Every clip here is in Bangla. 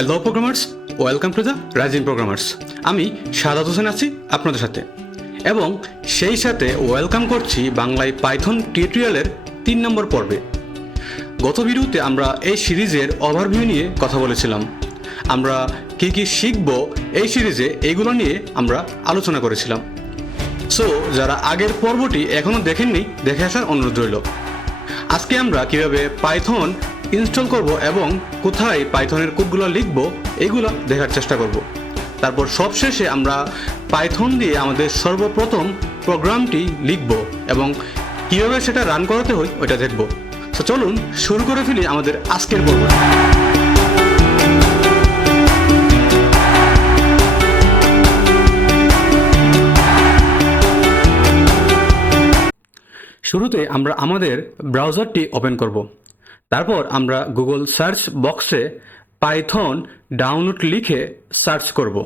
Hello programmers, welcome to the rising programmers. আমি সাদাত হোসেন আছি আপনাদের সাথে, এবং সেই সাথে ওয়েলকাম করছি বাংলায় পাইথন টিউটোরিয়ালের 3 নম্বর পর্বে। গত ভিডিওতে আমরা এই সিরিজের ওভারভিউ নিয়ে কথা বলেছিলাম। আমরা কী কী শিখব এই সিরিজে, এইগুলো নিয়ে আমরা আলোচনা করেছিলাম। সো যারা আগের পর্বটি এখনও দেখেননি, দেখে আসার অনুরোধ রইল। আজকে আমরা কীভাবে পাইথন ইনস্টল করব এবং কোথায় পাইথনের কোডগুলো লিখব এইগুলো দেখার চেষ্টা করব। তারপর সবশেষে আমরা পাইথন দিয়ে আমাদের সর্বপ্রথম প্রোগ্রামটি লিখব এবং কীভাবে সেটা রান করাতে হয় ওইটা দেখব। তো চলুন শুরু করে ফেলি আমাদের আজকের পর্ব। শুরুতে আমরা আমাদের ব্রাউজারটি ওপেন করব। তারপর আমরা গুগল সার্চ বক্সে পাইথন ডাউনলোড লিখে সার্চ করব।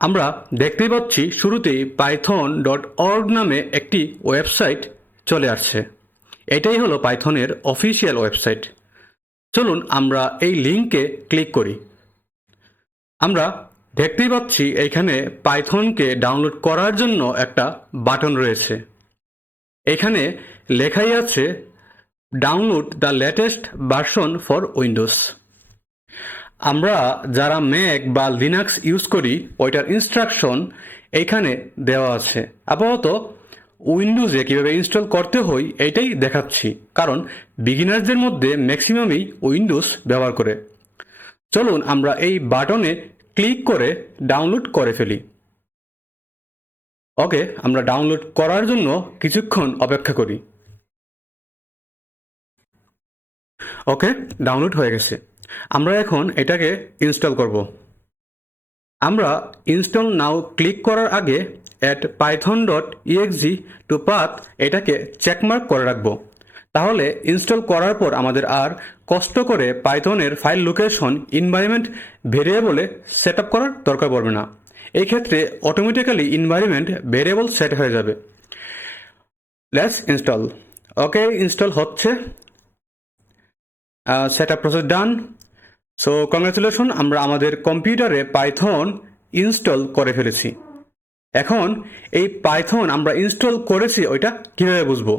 আমরা দেখতেই পাচ্ছি শুরুতেই python.org নামে একটি ওয়েবসাইট চলে আসছে। এটাই হলো পাইথনের অফিসিয়াল ওয়েবসাইট। চলুন আমরা এই লিঙ্কে ক্লিক করি। আমরা দেখতেই পাচ্ছি এইখানে পাইথনকে ডাউনলোড করার জন্য একটা বাটন রয়েছে। এখানে লেখাই আছে download the latest version for Windows. আমরা যারা ম্যাক বা লিনাক্স ইউজ করি ওইটার ইনস্ট্রাকশন এইখানে দেওয়া আছে। আপাতত উইন্ডোজে কীভাবে ইনস্টল করতে হয় এইটাই দেখাচ্ছি, কারণ বিগিনার্সদের মধ্যে ম্যাক্সিমামই উইন্ডোজ ব্যবহার করে। চলুন আমরা এই বাটনে ক্লিক করে ডাউনলোড করে ফেলি। ওকে, আমরা ডাউনলোড করার জন্য কিছুক্ষণ অপেক্ষা করি। ওকে, ডাউনলোড হয়ে গেছে। আমরা এখন এটাকে ইনস্টল করব। আমরা ইনস্টল নাও ক্লিক করার আগে অ্যাট python.exe টু পাথ এটাকে চেকমার্ক করে রাখবো। তাহলে ইনস্টল করার পর আমাদের আর কষ্ট করে পাইথনের ফাইল লোকেশন এনভায়রনমেন্ট ভেরিয়েবলে সেট আপ করার দরকার পড়বে না। এই ক্ষেত্রে অটোমেটিক্যালি এনভায়রনমেন্ট ভেরিয়েবল সেট হয়ে যাবে। Let's install. ওকে, ইনস্টল হচ্ছে। সেট আপ প্রসেস ডান। সো কংগ্রেচুলেশন, আমরা আমাদের কম্পিউটারে পাইথন ইনস্টল করে ফেলেছি। এখন এই পাইথন আমরা ইনস্টল করেছি ওইটা কীভাবে বুঝবো?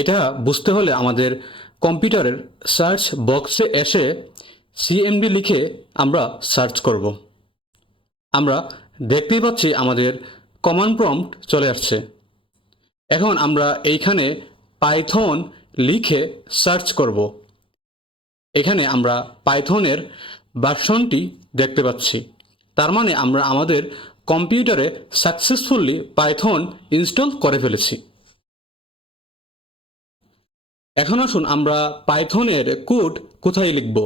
এটা বুঝতে হলে আমাদের কম্পিউটারের সার্চ বক্সে এসে সিএমডি লিখে আমরা সার্চ করব। আমরা দেখতেই পাচ্ছি আমাদের কমান্ড প্রম্পট চলে আসছে। এখন আমরা এইখানে পাইথন লিখে সার্চ করব। এখানে আমরা পাইথনের ভার্সনটি দেখতে পাচ্ছি। তার মানে আমরা আমাদের কম্পিউটারে সাকসেসফুলি পাইথন ইনস্টল করে ফেলেছি। এখন আসুন আমরা পাইথনের কোড কোথায় লিখব।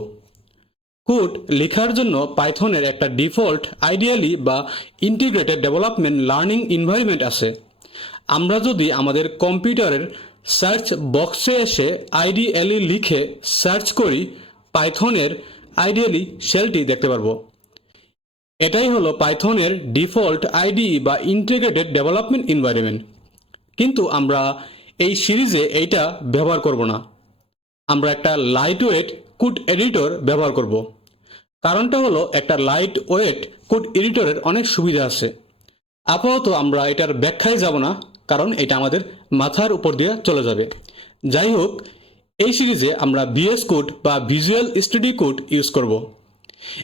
কোড লেখার জন্য পাইথনের একটা ডিফল্ট আইডিয়ালি বা ইন্টিগ্রেটেড ডেভেলপমেন্ট লার্নিং এনভায়রনমেন্ট আছে। আমরা যদি আমাদের কম্পিউটারের সার্চ বক্সে এসে আইডিএলই লিখে সার্চ করি, পাইথনের আইডিএলই শেলটি দেখতে পারবো। এটাই হলো পাইথনের ডিফল্ট আইডিই বা ইন্টিগ্রেটেড ডেভেলপমেন্ট এনভায়রনমেন্ট। কিন্তু আমরা এই সিরিজে এইটা ব্যবহার করব না। আমরা একটা লাইট ওয়েট কোড এডিটর ব্যবহার করব। কারণটা হলো একটা লাইট ওয়েট কোড এডিটরের অনেক সুবিধা আছে। আপাতত আমরা এটার ব্যাখ্যায় যাব না, কারণ এটা আমাদের মাথার উপর দিয়ে চলে যাবে। যাই হোক, এই সিরিজে আমরা ভিএস কোড বা ভিজুয়াল স্টুডিও কোড ইউজ করব।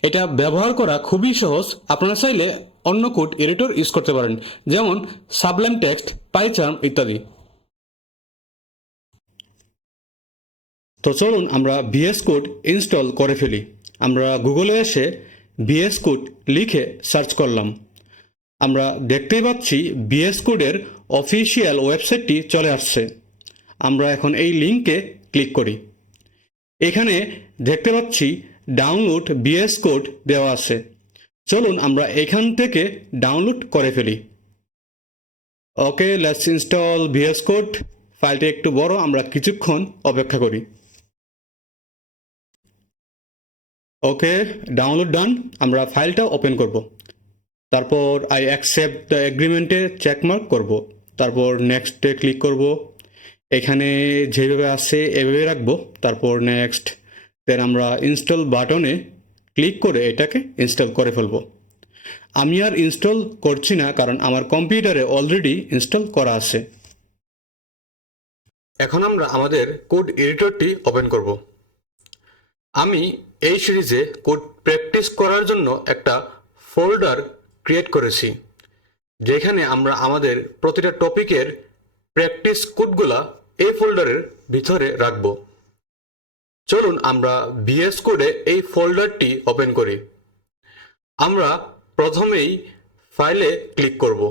এটা ব্যবহার করা খুবই সহজ। আপনারা চাইলে অন্য কোড এডিটর ইউজ করতে পারেন, যেমন সাবলাইম টেক্সট, পাইচার্ম ইত্যাদি। তো চলুন আমরা ভিএস কোড ইনস্টল করে ফেলি। আমরা গুগলে এসে ভিএস কোড লিখে সার্চ করলাম। আমরা দেখতেই পাচ্ছি ভিএস কোডের অফিসিয়াল ওয়েবসাইটটি চলে আসছে। আমরা এখন এই লিঙ্কে ক্লিক করি। এখানে দেখতে পাচ্ছি ডাউনলোড ভিএস কোড দেওয়া আছে। চলুন আমরা এখান থেকে ডাউনলোড করে ফেলি। ওকে, লেটস ইনস্টল ভিএস কোড। ফাইলটি একটু বড়, আমরা কিছুক্ষণ অপেক্ষা করি। ওকে, ডাউনলোড ডান। আমরা ফাইলটা ওপেন করব। তারপর আই অ্যাকসেপ্ট দ্য এগ্রিমেন্টে চেকমার্ক করব। তারপর নেক্সটে ক্লিক করব। এখানে যেভাবে আছে এভাবে রাখবো। তারপর নেক্সট, দেন আমরা ইনস্টল বাটনে ক্লিক করে এটাকে ইনস্টল করে ফেলব। আমি আর ইনস্টল করছি না, কারণ আমার কম্পিউটারে অলরেডি ইনস্টল করা আছে। এখন আমরা আমাদের কোড এডিটরটি ওপেন করব। আমি এই সিরিজে কোড প্র্যাকটিস করার জন্য একটা ফোল্ডার ক্রিয়েট করেছি, যেখানে আমরা আমাদের প্রতিটা টপিকের প্র্যাকটিস কোডগুলা এই ফোল্ডারের ভিতরে রাখব। চলুন আমরা ভিএস কোডে এই ফোল্ডারটি ওপেন করি। আমরা প্রথমেই ফাইলে ক্লিক করব,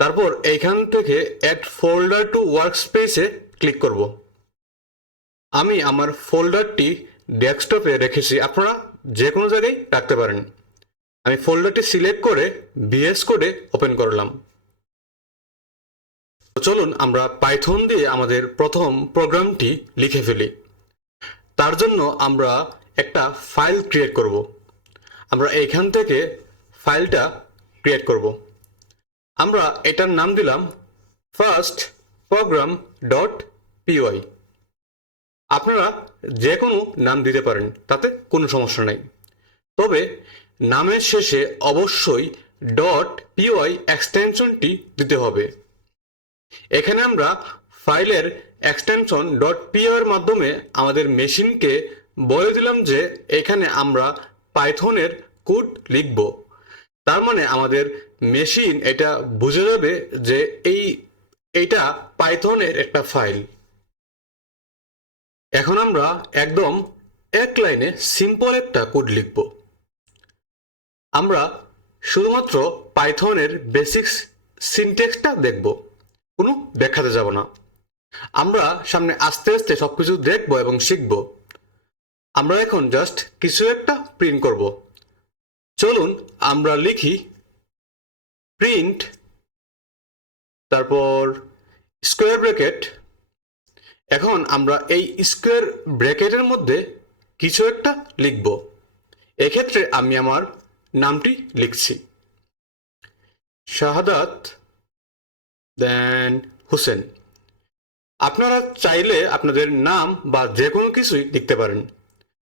তারপর এইখান থেকে অ্যাড ফোল্ডার টু ওয়ার্কস্পেসে ক্লিক করব। আমি আমার ফোল্ডারটি ডেস্কটপে রেখেছি, আপনারা যে কোনো জায়গায় রাখতে পারেন। আমি ফোল্ডারটি সিলেক্ট করে ভিএস কোডে ওপেন করলাম। চলুন আমরা পাইথন দিয়ে আমাদের প্রথম প্রোগ্রামটি লিখে ফেলি। তার জন্য আমরা একটা ফাইল ক্রিয়েট করব। আমরা এইখান থেকে ফাইলটা ক্রিয়েট করব। আমরা এটার নাম দিলাম ফার্স্ট প্রোগ্রাম ডট পিওয়াই। আপনারা যে কোনো নাম দিতে পারেন, তাতে কোনো সমস্যা নেই। তবে নামের শেষে অবশ্যই ডট পিওয়াই এক্সটেনশনটি দিতে হবে। এখানে আমরা ফাইলের এক্সটেনশন ডট পিওয়াই এর মাধ্যমে আমাদের মেশিনকে বলে দিলাম যে এখানে আমরা পাইথনের কোড লিখব। তার মানে আমাদের মেশিন এটা বুঝে যাবে যে এইটা পাইথনের একটা ফাইল। এখন আমরা একদম এক লাইনে সিম্পল একটা কোড লিখব। আমরা শুধুমাত্র পাইথনের বেসিক্স সিনট্যাক্সটা দেখব, কোনো ব্যাখ্যাতে যাব না। আমরা সামনে আস্তে আস্তে সবকিছু দেখব এবং শিখব। আমরা এখন জাস্ট কিছু একটা প্রিন্ট করব। চলুন আমরা লিখি প্রিন্ট, তারপর স্কোয়ার ব্র্যাকেট। এখন আমরা এই স্কোয়ার ব্র্যাকেটের মধ্যে কিছু একটা লিখব। এক্ষেত্রে আমি আমার নামটি লিখছি, শাহাদাত দেন হোসেন। আপনারা চাইলে আপনাদের নাম বা যে কোনো কিছুই লিখতে পারেন।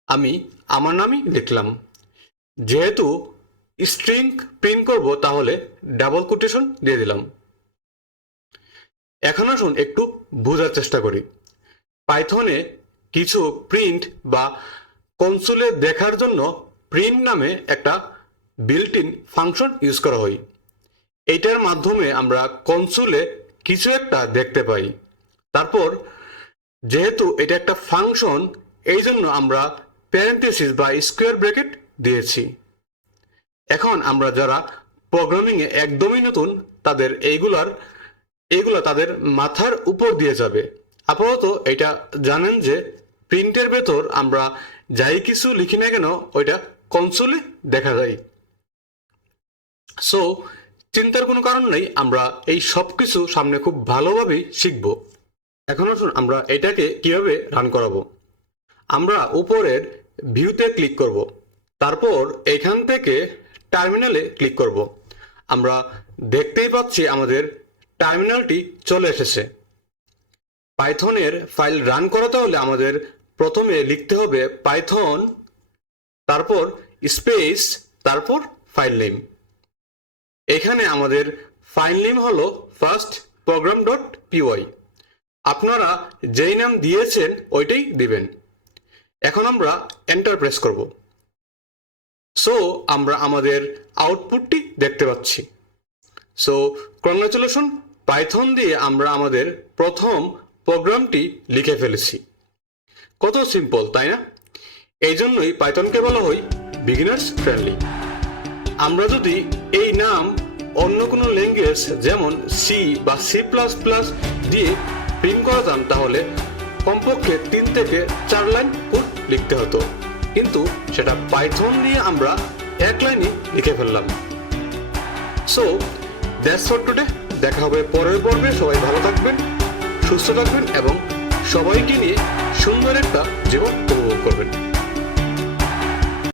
আমি আমার নামই লিখলাম। যেহেতু স্ট্রিং প্রিন্ট করব, তাহলে ডাবল কোটেশন দিয়ে দিলাম। এখন আসুন একটু বোঝার চেষ্টা করি। পাইথনে কিছু প্রিন্ট বা কনসোলে দেখার জন্য প্রিন্ট নামে একটা বিল্ট ইন ফাংশন ইউজ করা হয়। এইটার মাধ্যমে আমরা কনসোলে কিছু একটা দেখতে পাই। তারপর যেহেতু এটা একটা ফাংশন, এই জন্য আমরা প্যারেন্থেসিস বা স্কোয়ার ব্র্যাকেট দিয়েছি। এখন আমরা যারা প্রোগ্রামিংয়ে একদমই নতুন, তাদের এইগুলা তাদের মাথার উপর দিয়ে যাবে। আপাতত এটা জানেন যে প্রিন্টের ভেতর আমরা যাই কিছু লিখি না কেন ওইটা কনসোলে দেখা যায়। সো চিন্তার কোনো কারণ নেই, আমরা এই সব কিছু সামনে খুব ভালোভাবেই শিখব। এখন আসুন আমরা এটাকে কিভাবে রান করাবো। আমরা উপরের ভিউতে ক্লিক করব, তারপর এখান থেকে টার্মিনালে ক্লিক করব। আমরা দেখতেই পাচ্ছি আমাদের টার্মিনালটি চলে এসেছে। পাইথনের ফাইল রান করাতে হলে আমাদের প্রথমে লিখতে হবে পাইথন, তারপর স্পেস, তারপর ফাইল নেম। এখানে আমাদের ফাইল নেম হলো ফার্স্ট প্রোগ্রাম ডট পিওয়াই। আপনারা যেই নাম দিয়েছেন ওইটাই দিবেন। এখন আমরা এন্টার প্রেস করব। সো আমরা আমাদের আউটপুটটি দেখতে পাচ্ছি। সো কংগ্রাচুলেশন, পাইথন দিয়ে আমরা আমাদের প্রথম প্রোগ্রামটি লিখে ফেলেছি। কত সিম্পল, তাই না? এই জন্যই পাইথনকে বলা হয় বিগিনার্স ফ্রেন্ডলি। আমরা যদি এই নাম অন্য কোনো ল্যাঙ্গুয়েজ যেমন সি বা C++ দিয়ে প্রিন্ট করাতাম, তাহলে কমপক্ষে 3 থেকে 4 লাইন কোড লিখতে হতো। কিন্তু সেটা পাইথন দিয়ে আমরা এক লাইনে লিখে ফেললাম। So that's for today. দেখা হবে পরের পর্বে। সবাই ভালো থাকবেন, সুস্থ থাকবেন এবং সবাইকে নিয়ে সুন্দর একটা জীবন উপভোগ করবেন।